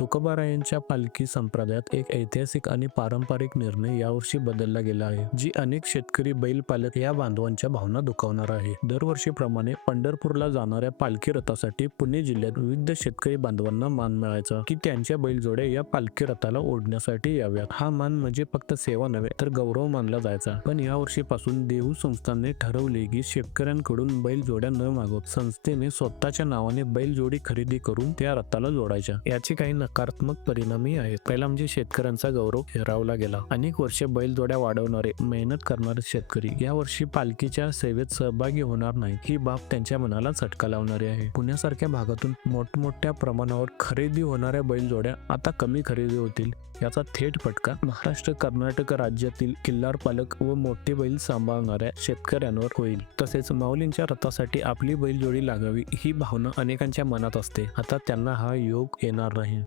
तुकोबारायांच्या पालखी संप्रदायात एक ऐतिहासिक आणि पारंपरिक निर्णय यावर्षी बदलला गेला आहे, जी अनेक शेतकरी बैल पालक या बांधवांच्या भावना दुखावणार आहे. दरवर्षीप्रमाणे पंढरपूरला जाणाऱ्या पालखी रथासाठी पुणे जिल्ह्यात विविध शेतकरी बांधवांना मान मिळायचा की त्यांच्या बैलजोड्या या पालखी रथाला ओढण्यासाठी याव्यात. हा मान म्हणजे फक्त सेवा नव्हे तर गौरव मानला जायचा. पण या वर्षीपासून देहू संस्थानने ठरवले की शेतकऱ्यांकडून बैलजोड्या न मागवता संस्थेने स्वतःच्या नावाने बैलजोडी खरेदी करून त्या रथाला जोडायच्या. याचे काही नकारात्मक परिणामही आहेत. पहिला म्हणजे शेतकऱ्यांचा गौरव हिरावला गेला. अनेक वर्षे बैलजोड्या वाढवणारे, मेहनत करणारे शेतकरी या वर्षी पालखीच्या सेवेत सहभागी होणार नाही, ही बाब त्यांच्या मनाला चटका लावणारी आहे. पुण्यासारख्या भागातून मोठमोठ्या प्रमाणावर खरेदी होणाऱ्या बैलजोड्या आता कमी खरेदी होतील, याचा थेट फटका महाराष्ट्र कर्नाटक राज्यातील किल्लार पालक व मोठे बैल सांभाळणाऱ्या शेतकऱ्यांवर होईल. तसेच माऊलींच्या रथासाठी आपली बैलजोडी लागावी ही भावना अनेकांच्या मनात असते. आता त्यांना हा योग येणार नाही.